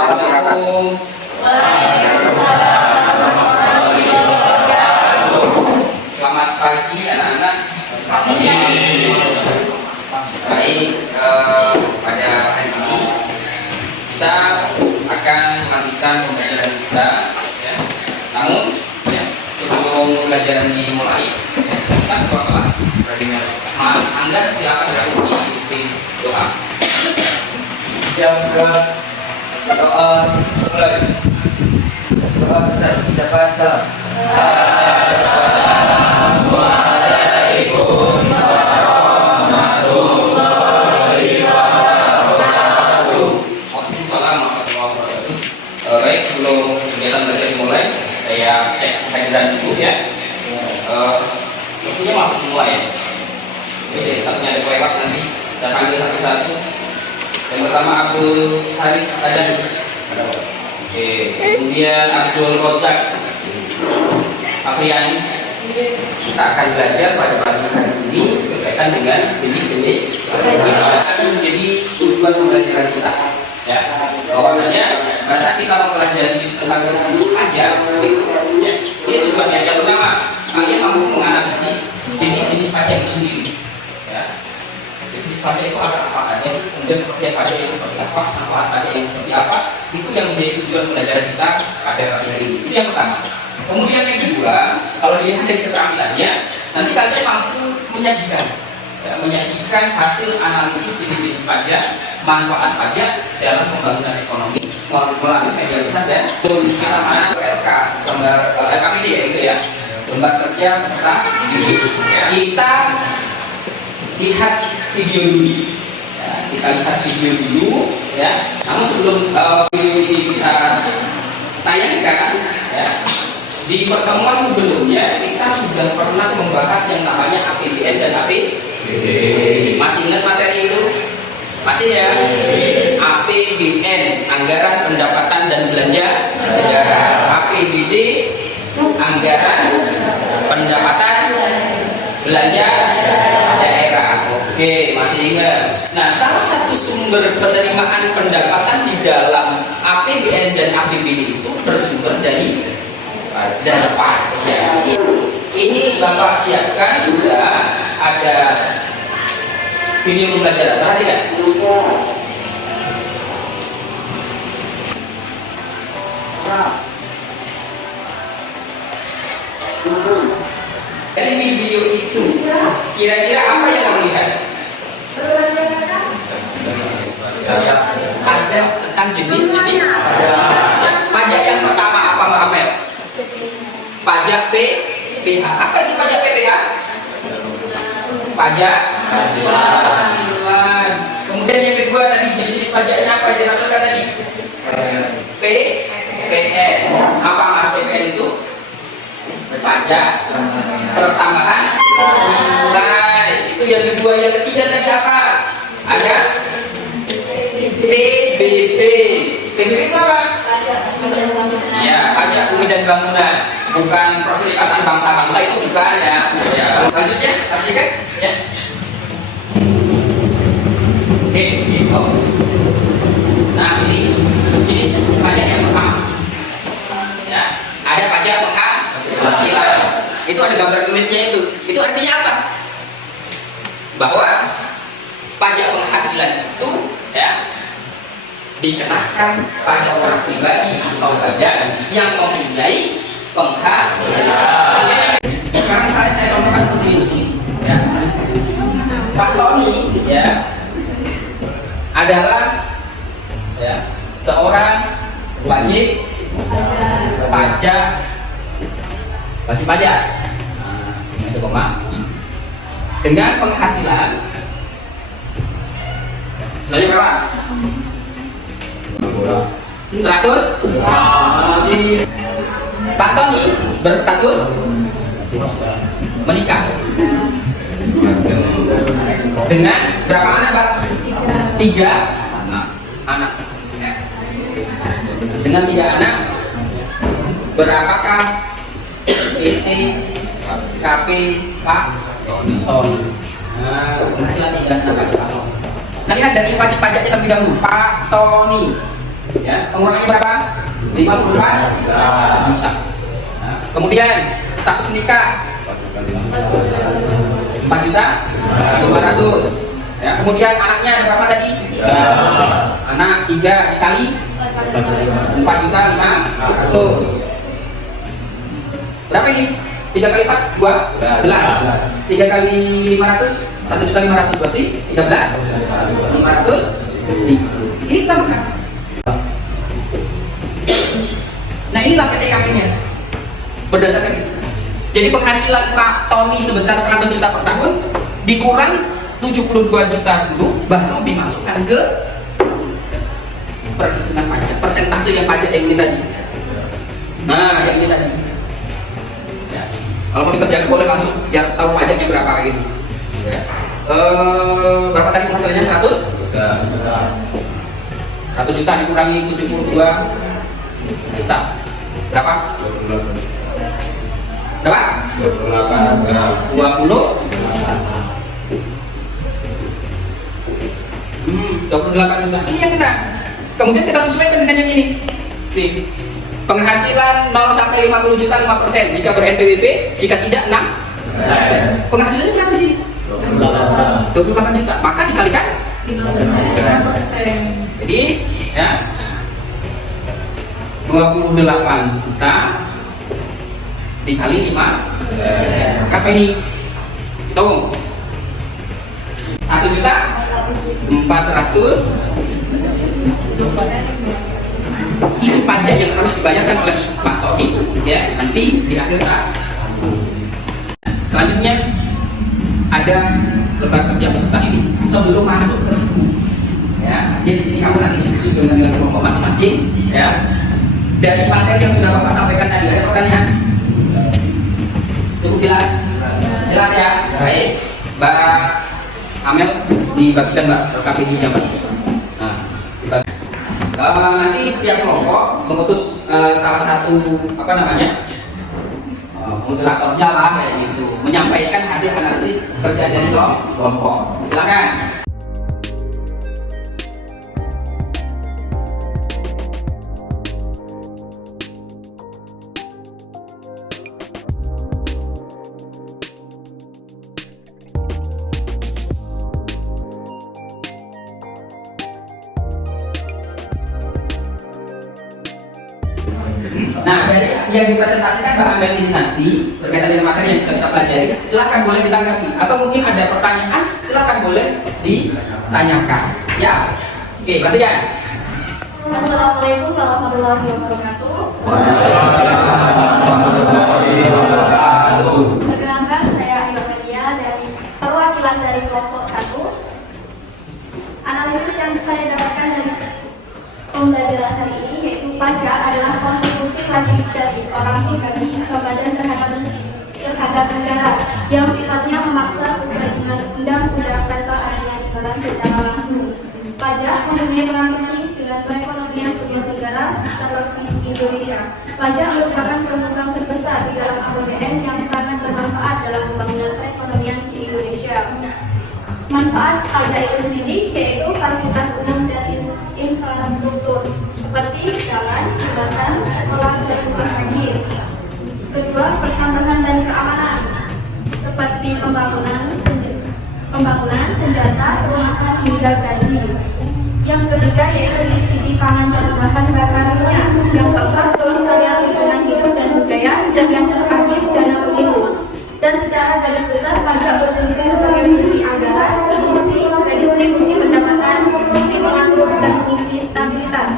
Assalamualaikum. Selamat pagi anak-anak. Baik, pada hari ini kita akan melanjutkan pembelajaran kita. Ya. Namun, ya, sebelum pembelajaran dimulai, ya, kita ketua kelas. Mas Angga, silakan dipimpin doa. Yang doa mulai. Doa besar ucapan salam. Assalamualaikum warahmatullahi wabarakatuh. Waalaikumsalam warahmatullahi wabarakatuh. Baik, sebelum kegiatan belajar dimulai, saya cek hadiran dulu ya. Waktunya masuk semua ya. Jadi satunya ada kelewat nanti kita panggil satu-satu. Yang pertama Abdul Haris Adan. Oke. Kemudian Abdul Rozak Afriani. Kita akan belajar pada pagi hari ini berkaitan dengan jenis-jenis ini akan menjadi tujuan pembelajaran kita. Ya, bahwasanya saat kita mempelajari tentang jenis pajak itu, ya, ini tujuannya yang pertama kalian mampu menganalisis jenis-jenis pajak itu sendiri. Ya. Jenis pajak itu apa saja sih? Kemudian pengertian pajak itu seperti apa? Manfaat pajak itu seperti apa? Itu yang menjadi tujuan pembelajaran kita pada pagi hari ini. Itu yang pertama. Kemudian yang kedua, kalau dilihat dari keterampilannya, nanti kalian mampu menyajikan hasil analisis jenis-jenis pajak, manfaat pajak dalam pembangunan ekonomi melalui media lisan dan kita masuk ke LKPD ya gitu ya, lembar kerja peserta didik. Kita lihat video dulu. Ya, kita lihat video dulu ya. Namun sebelum video ini kita tayangkan ya, di pertemuan sebelumnya kita sudah pernah membahas yang namanya APBN dan APBD. Masih ingat materi itu? Masih ya? APBN, Anggaran Pendapatan dan Belanja Negara. APBD, Anggaran Pendapatan Belanja Daerah. Oke, masih ingat. Nah, salah satu sumber penerimaan pendapatan di dalam APBN dan APBD itu bersumber dari pajak. Ini Bapak siapkan, sudah ada video pembelajaran. Perhatikan. Dari video itu, kira-kira apa yang kamu lihat? Ada tentang jenis-jenis pajak. Yang pertama apa Mbak Amel? Pajak PPH. Apa sih pajak PPH? Pajak penghasilan. Kemudian yang kedua tadi jenis pajaknya apa yang dilakukan tadi? PPN. Apa Mas PPN itu? Pajak pertambahan nilai. Itu yang kedua. Yang ketiga tadi apa? Ada PBB. PBB itu apa? Ya, pajak bumi dan bangunan. Bukan Perserikatan Bangsa-Bangsa, itu bukan ya. Ya, selanjutnya, perhatikan ya. Gitu. Nah, ini jenis pajak yang pertama. Ya, ada pajak penghasilan. Itu ada gambar duitnya itu. Itu artinya apa? Bahwa pajak penghasilan itu ya dikenakan pada orang pribadi atau badan yang mempunyai penghasilan. Sekarang saya contohkan seperti ini. Ya. Pak Tony ya adalah ya, seorang wajib pajak. Itu koma. Dengan penghasilan lalu berapa? 100. Pak Tony berstatus menikah dengan berapa anak Pak? 3 anak. Dengan 3 anak, berapakah KP Pak Tony? Penghasilan 13 anak Pak Tony. Nah, lihat dari pajak-pajaknya terlebih dahulu. Pak Tony Ya, pengurangannya berapa? 54 juta. Nah, kemudian status nikah 4 juta 500. Ya, kemudian anaknya ada berapa tadi? Anak 3 dikali 4 juta 500. Berapa ini? 3 kali 4 12. 3 kali 500 1 juta 500 berarti 13 500. Ini kita makan. Nah, inilah PTKP-nya berdasarkan itu. Jadi penghasilan Pak Tony sebesar 100 juta per tahun dikurang 72 juta dulu, baru dimasukkan ke perhitungan pajak, persentase yang pajak yang ini tadi. Nah, yang ini tadi. Ya. Kalau mau dikerjakan boleh langsung biar tahu pajaknya berapa ini. Ya. Berapa tadi penghasilannya? 100 juta dikurangi 72 juta. Berapa? 28 juta. Ini yang kena. Kemudian kita sesuaikan dengan yang ini. Nih. Penghasilan 0 sampai 50 juta 5%. Jika ber-NPWP, jika tidak 6%. Penghasilannya berapa sih? 28 juta. Maka dikalikan 5%. Jadi, ya. 28 juta dikali 5. Berapa ini? Hitung. 1 juta 400. Ini pajak yang harus dibayarkan oleh Pak Tony, ya, nanti di akhir tahun. Selanjutnya ada lembar kerja peserta ini sebelum masuk ke situ. Ya, jadi di sini kamu nanti diskusi dengan kelompok masing-masing, ya. Dari materi yang sudah Bapak sampaikan tadi, ada pertanyaan? Cukup jelas? Jelas ya? Baik. Mbak Amel dibagikan Mbak KPD-nya Mbak. Nah, dibagi. Nanti setiap kelompok mengutus salah satu moderatornya lah kayak gitu, menyampaikan hasil analisis kerja dari kelompok. Silakan. Nah, dari yang dipresentasikan Mbak Amel ini nanti berkaitan dengan materi yang sudah kita pelajari, silakan boleh ditanggapi atau mungkin ada pertanyaan, silakan boleh ditanyakan. Siap? Oke, berarti ya. Assalamualaikum warahmatullahi wabarakatuh. Perkenalkan, saya Ayomelia dari perwakilan dari kelompok 1. Analisis yang saya dapatkan dari pembelajaran hari ini yaitu pajak adalah kontribusi wajib dari orang pribadi kepada terhadap negara yang sifatnya memaksa sesuai dengan undang-undang tanpa adanya imbalan secara langsung. Pajak mempunyai peran penting dalam perekonomian sebuah negara terlebih Indonesia. Pajak merupakan penyumbang terbesar di dalam APBN yang sangat bermanfaat dalam pembangunan perekonomian di Indonesia. Manfaat pajak itu sendiri yaitu fasilitas umum dan infrastruktur seperti jalan, jembatan, sekolah, dan rumah sakit. Kedua, pertambahan dan keamanan seperti pembangunan senjata, perumahan hingga gaji. Yang ketiga yaitu subsidi pangan dan bahan bakar minyak. Yang keempat, kelestarian lingkungan hidup dan budaya, dan yang terakhir dana pemilu. Dan secara garis besar pajak berfungsi sebagai fungsi anggaran, fungsi redistribusi pendapatan, fungsi mengatur dan fungsi stabilitas.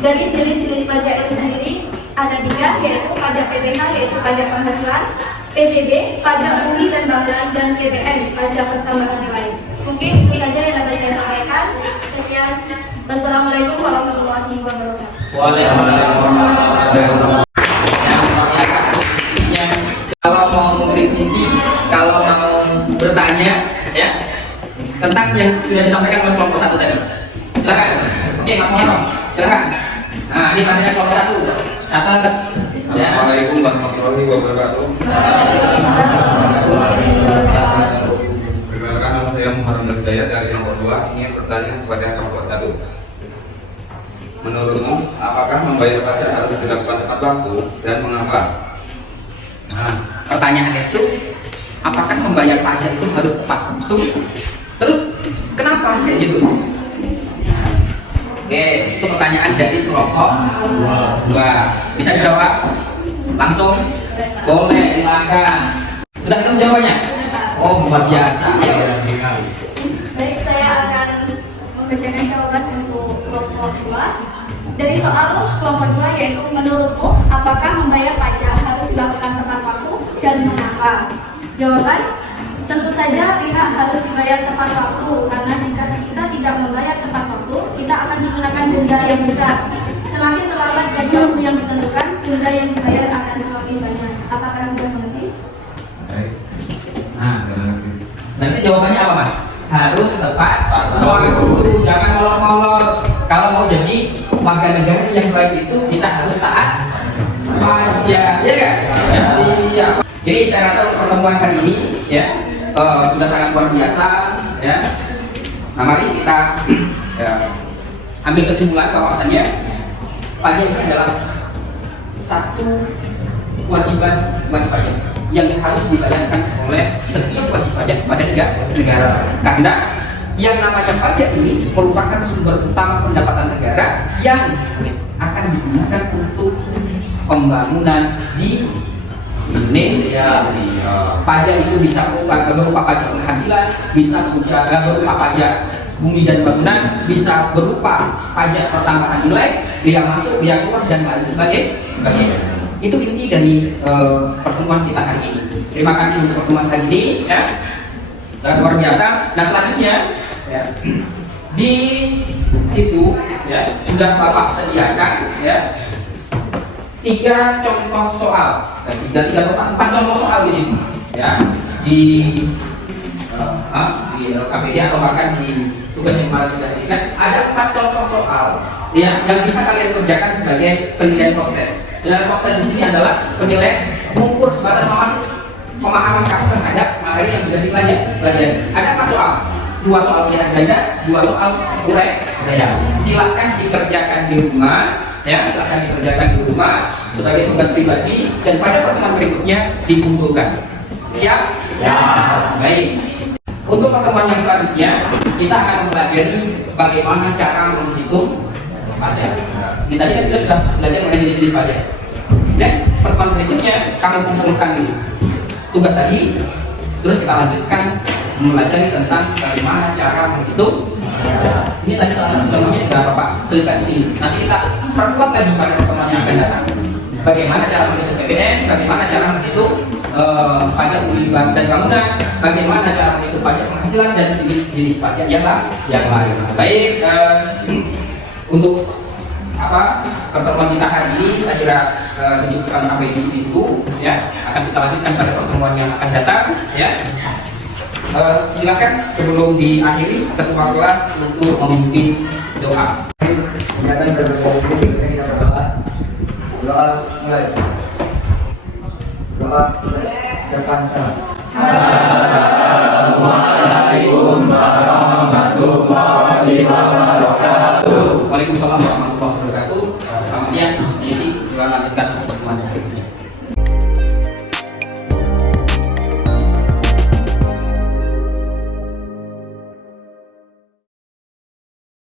Dari jenis-jenis pajak itu sendiri ada 3, yaitu pajak PPH yaitu pajak penghasilan, PBB, pajak bumi dan bangunan, dan PPN, pajak pertambahan nilai. Mungkin itu saja yang dapat saya sampaikan. Sekian. Wassalamualaikum warahmatullahi wabarakatuh. Waalaikumsalam warahmatullahi wabarakatuh. Kalau mau mengkritisi, kalau mau bertanya, ya, tentang yang sudah disampaikan oleh kelompok 1 tadi, silakan. Oke, Mas Muhammad, silakan. Nah, ini materi kelompok 1. Catat. Assalamualaikum warahmatullahi wabarakatuh. Perkenalkan, nama saya Muhammad Hidayat dari kelompok 2. Ingin bertanya kepada kelompok 1. Menurutmu, apakah membayar pajak harus dilakukan tepat waktu dan mengapa? Nah, pertanyaan itu, apakah membayar pajak itu harus tepat waktu? Terus kenapa kayak gitu? Oke, itu pertanyaan dari kelompok dua. Bisa dijawab? Langsung? Boleh, silakan. Sudah ketemu jawabannya? Oh, luar biasa. Ayo. Baik, saya akan mengerjakan jawaban untuk kelompok 2. Dari soal kelompok 2 yaitu menurutmu apakah membayar pajak harus dilakukan tepat waktu dan mengapa? Jawaban, tentu saja pihak harus dibayar tepat waktu karena jika kita tidak membayar tepat waktu, kita akan digunakan denda yang besar. Semakin terlambat dan waktu yang ditentukan, denda yang dibayar akan semakin banyak. Apakah sudah mengerti? Nah, nanti jawabannya apa, Mas? Harus tepat waktu, jangan molor-molor. Kalau mau jadi warga negara yang baik itu kita harus taat pajak, ya kan? Iya. Jadi saya rasa untuk pertemuan kali ini ya sudah sangat luar biasa ya. Nah, mari kita ya, ambil kesimpulan bahwasannya pajak ini adalah satu kewajiban wajib pajak yang harus dibayarkan oleh setiap wajib pajak pada negara. Karena yang namanya pajak ini merupakan sumber utama pendapatan negara yang akan digunakan untuk pembangunan di Indonesia. Pajak itu bisa berupa pajak penghasilan, bisa juga berupa pajak bumi dan bangunan, bisa berupa pajak pertambahan nilai, biaya masuk, biaya keluar dan lain sebagainya. Itu inti dari pertemuan kita hari ini. Terima kasih untuk pertemuan hari ini ya. Sangat luar biasa. Nah, selanjutnya ya, di situ ya sudah Bapak sediakan ya 3 contoh soal dan 3 atau 4 contoh soal di sini ya di LKPD atau bahkan di tugas yang malah tidak ini ada 4 contoh soal ya, yang bisa kalian kerjakan sebagai penilaian proses. Penilaian proses di sini adalah penilaian mengukur sebatas pemahaman kamu terhadap materi yang sudah dipelajari. Ada 4 soal, 2 soal kias ganda, 2 soal uraian. Silakan dikerjakan di rumah, ya, silakan dikerjakan di rumah sebagai tugas pribadi dan pada pertemuan berikutnya dikumpulkan. Siap? Siap. Baik. Untuk pertemuan yang selanjutnya kita akan mempelajari bagaimana cara menghitung pajak. Tadi kan kita sudah belajar mengenai jenis pajak. Dan pertemuan berikutnya kamu kumpulkan tugas tadi, terus kita lanjutkan mempelajari tentang bagaimana cara menghitung. Ini tadi salah satu contohnya sudah Bapak selesai di sini. Nanti kita perkuat lagi pada pertemuan yang akan datang. Bagaimana cara menghitung PPN, bagaimana cara menghitung pajak bumi dan bangunan, bagaimana cara menghitung pajak penghasilan dan jenis pajak yang lain. Baik, untuk pertemuan kita hari ini saya kira dicukupkan sampai di situ ya. Akan kita lanjutkan pada pertemuan yang akan datang ya. Silakan sebelum diakhiri ketua kelas untuk memimpin doa. Doa mulai. Doa depan sana. Assalamualaikum warahmatullahi wabarakatuh.